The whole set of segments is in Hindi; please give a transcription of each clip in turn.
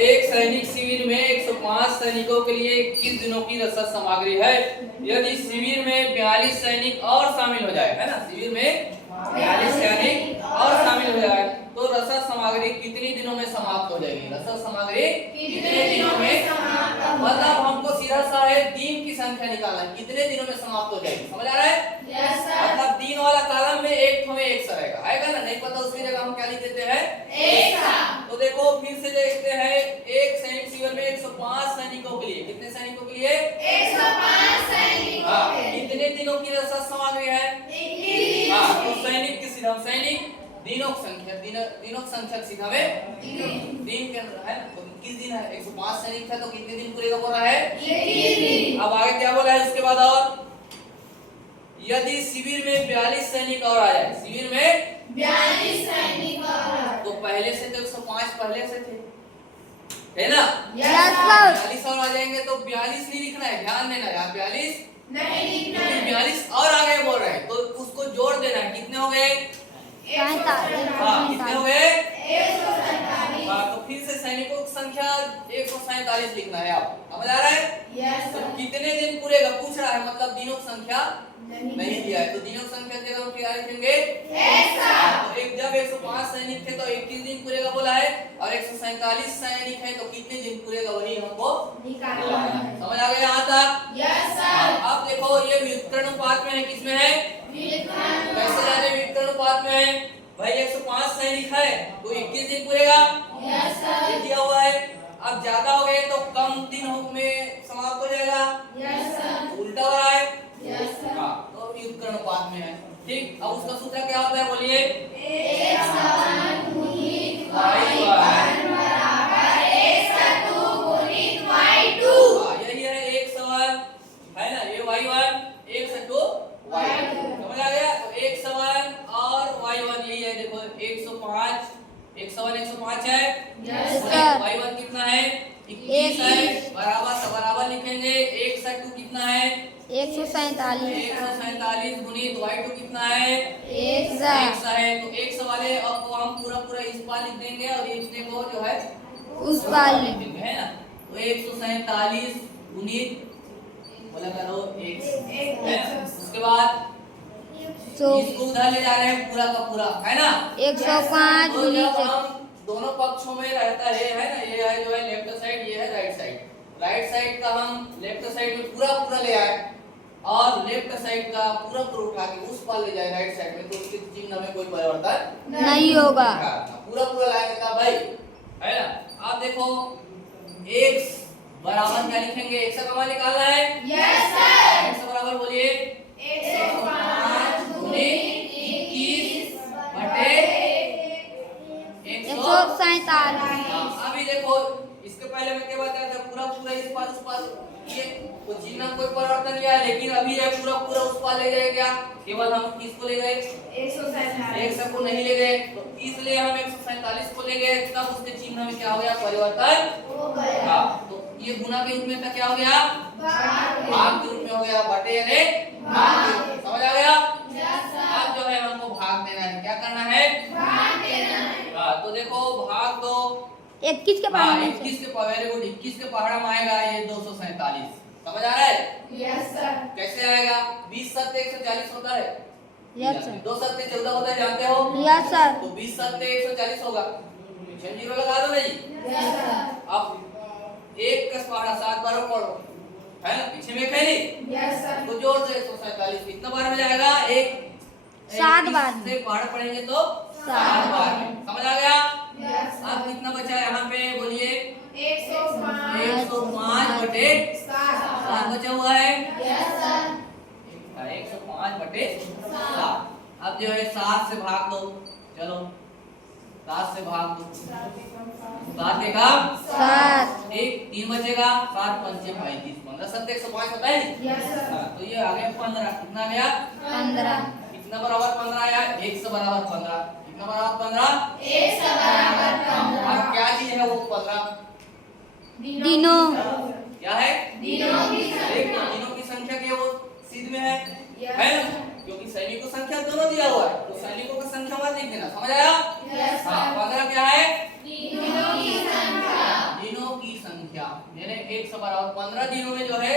एक सैनिक शिविर में 105 सैनिकों के लिए 21 दिनों की रसद सामग्री है। यदि शिविर में 42 सैनिक और शामिल हो जाए, है ना, शिविर में 42 सैनिक और शामिल हो जाए तो रसद सामग्री कितने दिनों में समाप्त हो जाएगी? रसद सामग्री कितने दिनों में समाप्त? मतलब हमको सीधा सा है दिन की संख्या निकालना है, कितने दिनों में समाप्त हो जाएगी। समझ आ रहा है? Yes sir. मतलब दिन वाला कॉलम में एक में 100 रहेगा, आएगा ना? नहीं पता उसकी जगह हम क्या लिख देते हैं? 100। तो देखो फिर से देखते हैं, एक सैनिक शिविर में 105 सैनिकों के लिए, कितने सैनिकों के लिए? 105 सैनिकों के लिए। कितने दिनों की रसद सामग्री है? 21। तो सैनिक की सीधा सैनिक दिनों की संख्या, दिनों की संख्या सीधा में दिन के अंदर है। तो किस दिन है? 105 सैनिक है तो कितने दिन पूरे का बोला है? 21 दिन। अब आगे क्या बोला है उसके बाद? और यदि शिविर में 42 सैनिक और आ जाए, शिविर में 42 सैनिक और तो पहले से तो 105 पहले से थे, है ना? Yes sir. 42 और आ जाएंगे तो 42 नहीं लिखना है, ध्यान देना यार, 42 नहीं लिखना है। 42 और आगे बोल रहे हैं तो उसको जोड़ देना है। कितने हो गए? 147। कितने हो गए? 147। तो फिर से सैनिकों की संख्या 147 लिखना है। आप समझ आ रहा है? यस तो सर। कितने दिन पूरे का पूछ रहा है, मतलब दिनों की संख्या नहीं दिया है तो दिनों की संख्या की जगह हम क्या लिखेंगे? 100। तो एक जब 105 सैनिक थे तो 21 दिन पूरे का बोला है, और 147 सैनिक है तो कितने दिन पूरे का वही हमको निकालना है। समझ आ गया यहाँ तक? Yes sir. अब देखो ये व्युत्क्रमानुपात में है, किसमें है? कैसे जाने व्युत्क्रमानुपात में है? भाई 105 सैनिक है तो 21 दिन पूरेगा, यस सर। ये दिया हुआ है। अब ज्यादा हो गए तो कम दिन में समाप्त हो जाएगा, यस सर। उल्टा हो रहा है। Yes sir. तो व्युत्क्रमानुपात में है। ठीक, अब उसका सूत्र क्या होता है बोलिए? एक समान गुणित y1 बराबर एक सतु गुणित y2। यही है एक समान, है ना? ये y1 एक से 2 y2 समझ आ गया? तो एक समान और y1 यही है। देखो 105 105 है। Yes sir. y1 कितना है? 21 है। बराबर लिखेंगे। 1 से 2 कितना है? 147 147 गुणित y2 कितना है? 100 है। तो 100 वाले अब को हम पूरा इस पार लिख देंगे और इतने को जो है उस पार लिख देंगे, है ना? तो 147 गुणित बोला करो 1 है। उसके बाद इसको उधर ले जा रहे हैं पूरा का पूरा, है ना? 105 तो जब गुणित हम दोनों पक्षों में रहता है ना, ये है जो है लेफ्ट साइड, ये है राइट साइड। राइट साइड का हम लेफ्ट साइड में पूरा ले आए और लेफ्ट साइड का पूरा उठा के उस पार ले जाए राइट साइड में, तो उसके चिन्ह में कोई परिवर्तन नहीं होगा। पूरा लाएंगे तब भाई, है ना? आप देखो x बराबर क्या लिखेंगे? x का मान निकालना है। Yes sir. x बराबर बोलिए 105 गुणित 21 बटे 147 अभी देखो इसके पहले मैं क्या बताया था? पूरा इस पार ये तो चिन्ह कोई परिवर्तन किया, लेकिन अभी ये पूरा उस पार ले गए। क्या केवल हम किसको ले गए? 100 को नहीं ले गए, तो इसलिए हम 147 को ले गए, तब उसके चिन्ह में क्या हो गया? परिवर्तन हो गया। तो ये गुना के रूप में था, क्या हो गया? भाग के रूप में हो गया, बटे यानी भाग। समझ आ गया? Yes sir. अब जो है हमको भाग देना है। क्या करना है? भाग देना है। तो देखो भाग दो 21 के पहाड़ में 21 के वेरी गुड, 21 के पहाड़ा में आएगा ये 247। समझ आ रहा है? Yes sir. कैसे आएगा? 20 7 140 होता है। यस सर 2 7 14 होता है, जानते हो? यस सर तो 20 7 140 होगा, पीछे जीरो लगा दो भाई। Yes sir. अब 1 का पहाड़ा 7 बार पढ़ो, है ना? पीछे में है नहीं, यस सर। तो जोड़ दो 147 कितना बार में जाएगा? 7 बार में। से पहाड़ पढ़ेंगे तो 7 बार में। समझ आ गया? यस अब कितना बचा यहाँ पे बोलिए? 105 105 बटे 7 बचा हुआ है। Yes sir. 105 बटे 7। अब जो है 7 से भाग दो, चलो 7 से भाग दो, 7 एका 7 एक 3 बचेगा, 7 पंचे 35, 15 7 105 होता है। Yes sir. तो ये आ गया 15। कितना गया? 15 कितना बराबर 15 आया? 1 से बराबर 15। कितना बराबर 15? 1 से बराबर 15। अब क्या चीज है वो 15? दिनों क्या है? दिनों की संख्या। दिनों की संख्या के वो सिद्ध में है ना? क्योंकि सैनिकों की संख्या दोनों दिया हुआ है, तो सैनिकों की संख्या मत लिख देना। समझ आया? यस हाँ, सर। 15 क्या है? दिनों की संख्या। दिनों यानी 15 दिनों में जो है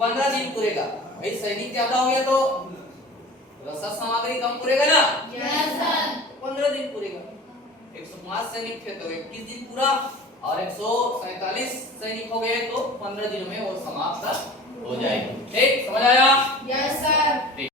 15 दिन पूरेगा। भाई सैनिक ज्यादा हो गया तो रसद सामग्री कम पूरेगा ना, यस सर 15 दिन पूरेगा। 105 सैनिक थे तो 21 दिन पूरा, और 147 सैनिक हो गए तो 15 दिनों में वो समाप्त हो जाएगी। ठीक, समझ आया? Yes sir. ठीक।